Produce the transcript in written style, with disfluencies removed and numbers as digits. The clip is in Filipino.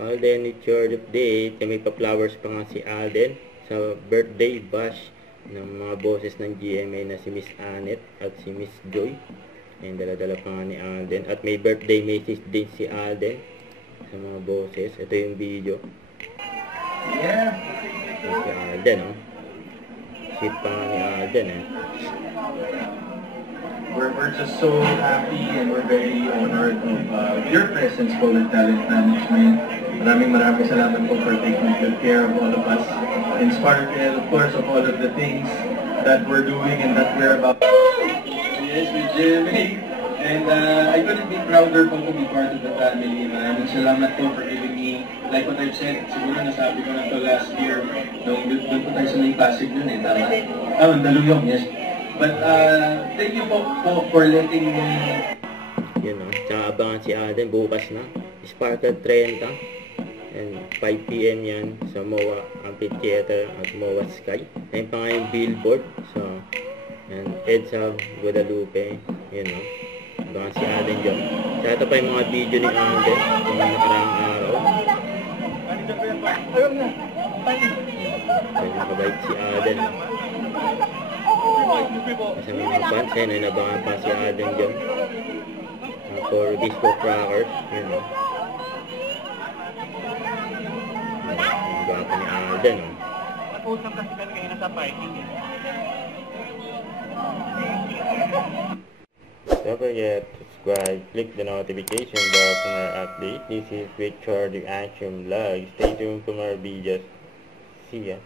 Alden, it's your update. May pa-flowers pa nga si Alden sa birthday bash ng mga bosses ng GMA na si Miss Annette at si Miss Joy. Ayan, dala-dala pa nga ni Alden. At may birthday message din si Alden sa mga bosses. Ito yung video. Yeah. Si Alden, oh. Sweet pa nga ni Alden, eh. We're just so happy and we're very honored of your presence po with Talent Management. Maraming salamat po for taking good care of all of us. In Sparkle, of course, of all of the things that we're doing and that we're about. Yes, with Jimmy. And I couldn't be prouder po to be part of the family. Maraming salamat po for giving me, like what I've said, siguro nasabi ko na to last year, nung doon po tayo sa may Pasig dun eh, tama? Daluyong, yes. But thank you po for letting me. Yun, oh. Tsaka abangan si Alden bukas na. Sparkle 30. And 5 PM yan sa MOA Amphitheater at MOA Sky. Ayun pa nga yung billboard. So, and EDSA Guadalupe. Yun, no? Abangan si Alden dyan. Tsaka ito pa yung mga video ni Alden yung mga nakaraang araw. Ayun, nakabait si Alden. Kasi mga fans, ayun, ay nabangan pa si Alden dyan. For Disco Crackers. Yun, no? Ang gwapo ni Alden, oh. Nag-usap kasi kami ngayon sa parking. Don't forget to subscribe, click the notification bell for more updates. This is Victor the Action Vlog. Stay tuned for more videos. See ya.